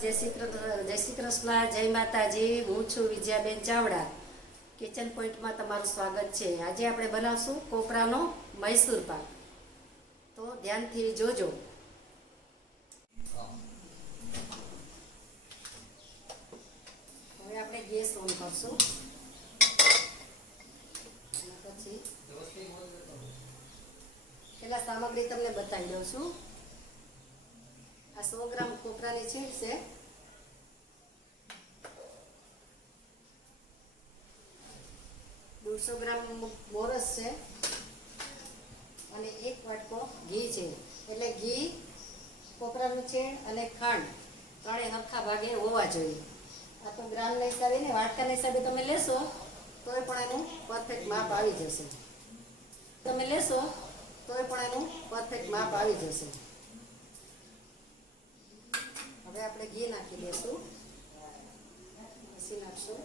જય શ્રી કૃષ્ણ, જય માતાજી. હું છું વિજયાબેન ચાવડા. કિચન પોઈન્ટમાં તમારું સ્વાગત છે. આજે આપણે બનાવશું કોપરાનો મૈસૂર પાક. તો ધ્યાનથી જોજો. હવે આપણે ગેસ ઓન કરશું. પછી પેલા સામગ્રી તમને બતાવી દઉં છું. આ 100 ગ્રામ કોપરાની છીણ છે. દોઢસો ગ્રામ બોરસ છે અને 1 વાટકો ઘી છે. એટલે ઘી, કોપરાનું છીણ અને ખાંડ ત્રણે સરખા ભાગે હોવા જોઈએ. આ તો ગ્રામના હિસાબે ને વાટકાના હિસાબે તમે લેશો તોય પણ એનું પરફેક્ટ માપ આવી જશે. તમે લેશો તોય પણ એનું પરફેક્ટ માપ આવી જશે. હવે આપણે ઘી નાખી દઈશું. પછી નાખશું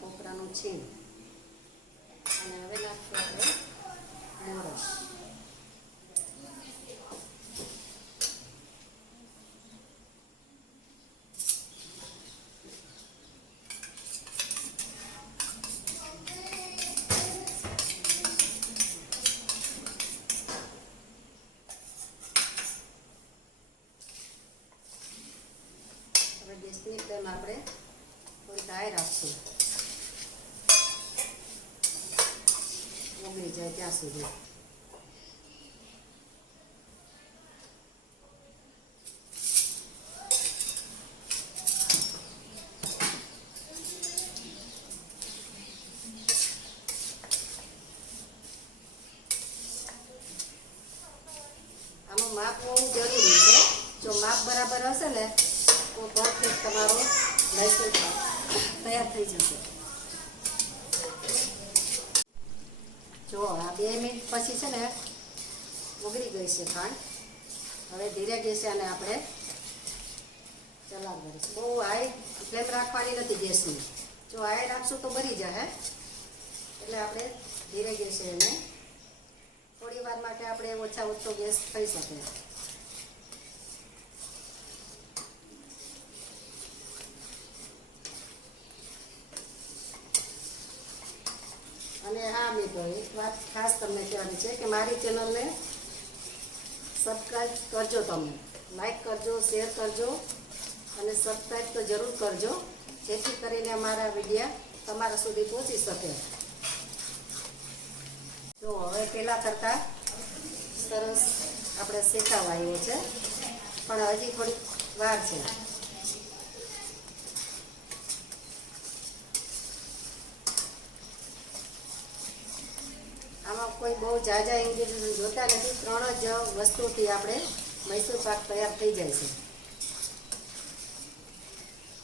કોપરાનું છીણ અને હવે નાખશું આપણે બોરસ. હવે ગેસની ફ્લેમ આપણે થોડીક હાઈ રાખશું, ઓગળી જાય ત્યાં સુધી. આમાં માપ હોવું જરૂરી છે. જો માપ બરાબર હશે ને તો પરફેક્ટ તમારો મૈસૂર પાક તૈયાર થઈ જશે. જો આ 2 મિનિટ પછી છે ને ઓગળી ગઈ છે ખાંડ. હવે ધીરે ગેસે આને આપણે ચલાવવાનું છે. બહુ હાઈ ફ્લેમ રાખવાની નથી ગેસની. જો હાઈ રાખશું તો બળી જાય. એટલે આપણે ધીરે ગેસે એને થોડી વાર માટે આપણે ઓછા ઓછો ગેસ થઈ શકે. અને હા મિત્રો, એક વાત ખાસ તમને કહેવાની છે કે મારી ચેનલને સબસ્ક્રાઈબ કરજો. તમે લાઈક કરજો, શેર કરજો અને સબસ્ક્રાઈબ તો જરૂર કરજો, જેથી કરીને અમારા વિડીયો તમારા સુધી પહોંચી શકે. જો હવે પહેલાં કરતાં સરસ આપણે શેકાવા આવ્યો છે, પણ હજી થોડીક વાર છે. આમાં કોઈ બહુ ઝાઝા ઇન્ગ્રેડિયન્ટ જોતા નથી. 3 જ વસ્તુથી આપણે મૈસૂર પાક તૈયાર થઈ જાય છે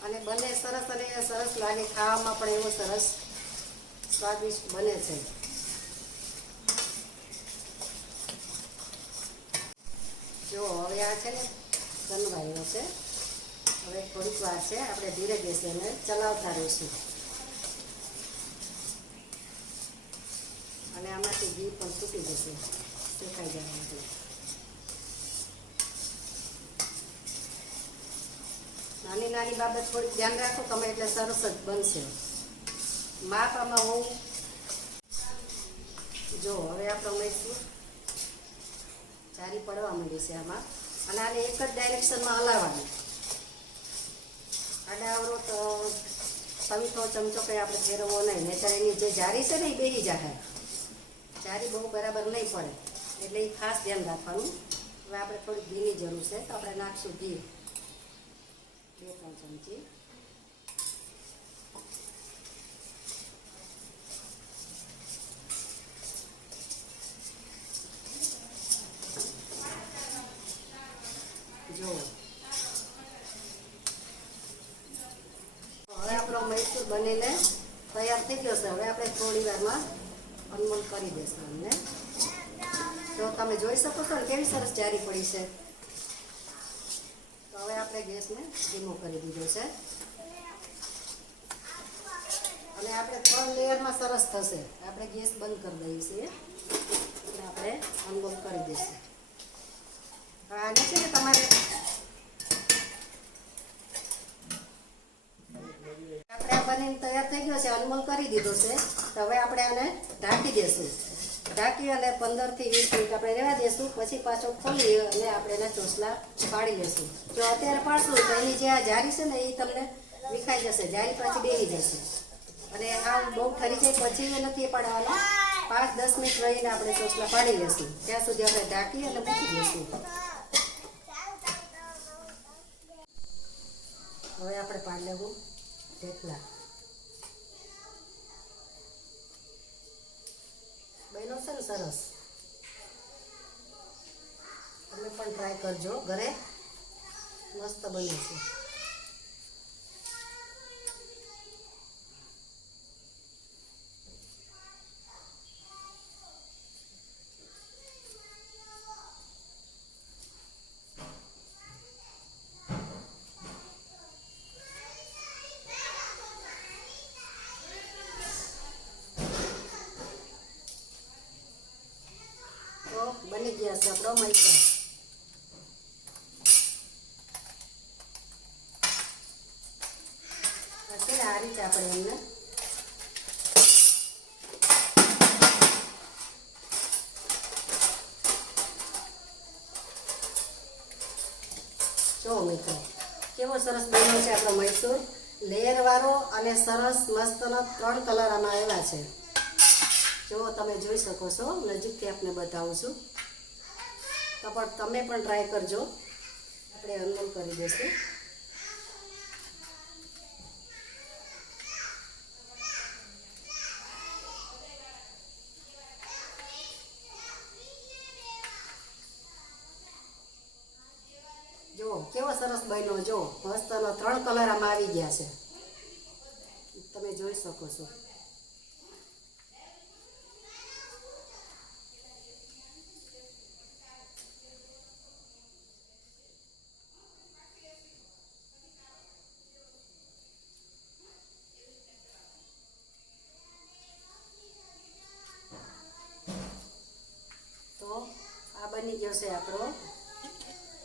અને બંને સરસ અને સરસ લાગે. ખાવામાં પણ એવો સરસ સ્વાદિષ્ટ બને છે. જો હવે આ છે ને બનવાયો છે. હવે થોડીક વાર છે, આપણે ધીરે ગેસે એને ચલાવતા રહીશું. અને આમાંથી ઘી પણ છૂટી જશે, શેકાઈ જવા માટે. નાની નાની બાબત થોડીક ધ્યાન રાખો તમે, એટલે સરસ જ બનશે. માપ આમાં હોવું. જો હવે આપણો મૈસૂર જારી પડવા માંડી છે આમાં. અને આને એક જ ડાયરેક્શનમાં હલાવવાનું. આડાવરો તો તવીથો ચમચો કંઈ આપણે ફેરવવો નહીં, નહીંતર એની જે જારી છે ને એ બેસી જાય. જારી બહુ બરાબર નહીં પડે, એટલે એ ખાસ ધ્યાન રાખવાનું. હવે આપણે થોડી ઘીની જરૂર છે, તો આપણે નાખશું ઘી 2-3 ચમચી. જો હવે આપણો મૈસૂર બનીને તૈયાર થઈ ગયો છે. હવે આપણે થોડી વારમાં અનમોલ કરી દેશું અમને. તો તમે જોઈ શકો છો ને કેવી સરસ જારી પડી છે. તો હવે આપણે ગેસને ધીમો કરી દીધો છે અને આપણે 3 લેયરમાં સરસ થશે. આપણે ગેસ બંધ કરી દઈએ છીએ અને આપણે અનમોલ કરી દઈશું. આને છે ને તમારે બનીને તૈયાર થઈ ગયો છે, અનમોલ કરી દીધો છે. તો હવે આપણે આને ઢાંકી દેશું. ઢાંકી અને 15 થી 20 મિનિટ આપણે રહેવા દેશું. પછી પાછો ખોલી અને આપણે એના ચોસલા પાડી લેશું. જો અત્યારે પાડશું તો એની જે આ જારી છે ને એ તમને વિખાઈ જશે, જારી પાછી બેસી જશે. અને આ બહુ ઠરી જાય પછી એ નથી પાડવાનો. 5-10 મિનિટ રહીને આપણે ચોસલા પાડી લેશું. ત્યાં સુધી આપણે ઢાંકી અને મૂકી દઈશું. હવે આપણે પાડી લેવું થેપલા. બન્યો છે ને સરસ. તમે પણ ટ્રાય કરજો ઘરે, મસ્ત બને છે. બની ગયા છે આપણો મૈસૂર. આ રીતે આપણે એમને જો મિત્રો કેવો સરસ બન્યો છે આપણો મૈસૂર. લેયર વાળો અને સરસ મસ્તનો 3 કલર આમાં આવ્યા છે. જો તમે જોઈ શકો છો, નજીકથી આપને બતાવું છું. તો પણ તમે પણ ટ્રાય કરજો. આપણે અનમોલ કરી દઈશું. જો કેવો સરસ બન્યો. જો મસ્તનો 3 કલર આમાં આવી ગયા છે, તમે જોઈ શકો છો. આ બની ગયો છે આપણો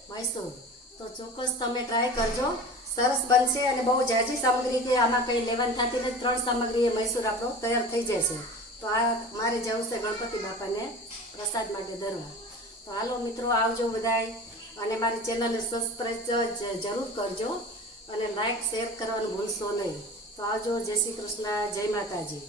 મૈસૂર. તો ચોક્કસ તમે ટ્રાય કરજો, સરસ બનશે. અને બહુ ઝાઝી સામગ્રી કે આમાં કંઈ લેવાની થતી નથી. 3 સામગ્રી એ મૈસૂર આપણો તૈયાર થઈ જશે. તો આ મારે જવું છે ગણપતિ બાપાને પ્રસાદ માટે ધરવા. તો હાલો મિત્રો, આવજો બધાય. અને મારી ચેનલને સબસ્ક્રાઈબ જરૂર કરજો અને લાઈક શેર કરવાનું ભૂલશો નહીં. તો આવજો. જય શ્રી કૃષ્ણ, જય માતાજી.